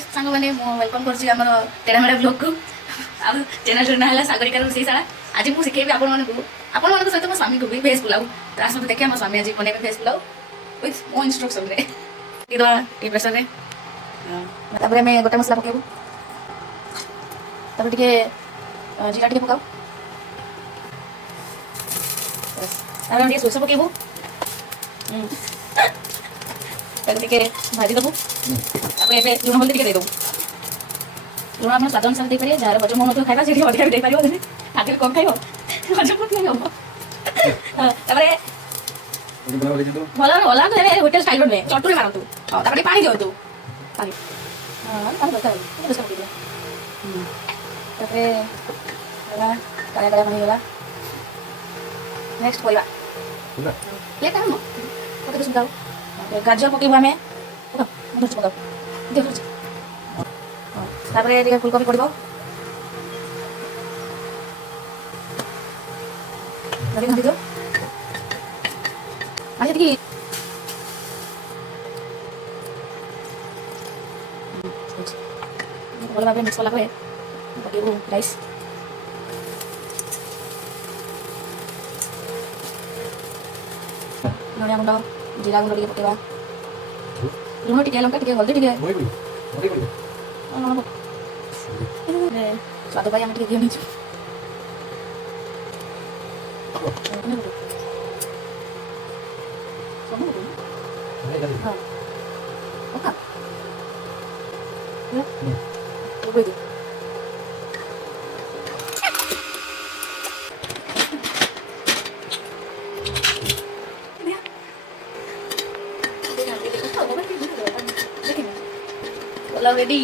सांग मैंने वेलकम कर तेरा मेरा ब्लॉग को आउ चैनल ना है सागरिकार रोषेईशाला। आज मुझे शिखेबी आपण सहित मो स्वामी को भी भेज पुलाव तो आसते देखिए मो स्वामी आज बनेबे भेज पुलाव विथ मो इंस्ट्रक्शन रे टी प्रेशर रे तापर मैं गोटे मसला पकेबू तापर टिके जीरा टिके पकाऊ तापर टिके सोस पकेबू तापर टिके भाजी दबू तापर एबे लुण हल्दी टिके दे दबू लुण आप स्वाद अनुसार दे पारे जार हजम होन खाइबा से अधिक भी दे पारिबो जने आगे कम खाइबो हजम होत हो तापर भला भला तो होटल स्टाइल बनबे चटुरे मारतु तापर पानी दियंतु पानी पानी दरकार ये सब दिया तापर गला काला काला बनी गला नेक्स्ट परिबा ले काम ओके तो सुगाओ गाजर पकेबा हमें मधुर पकाओ देखो तापर ये फुलकोबी पड़ो घंटी घंटी दो अच्छा ठीक भल भाव मिक्स कला पकेबू राइस धनिया गुंड जीरा गुंड टे पकेबा लुण टे लंका टे हल्दी टे स्वाद पाई आम टे घी नहीं हाँ ओका बोल ऑलरेडी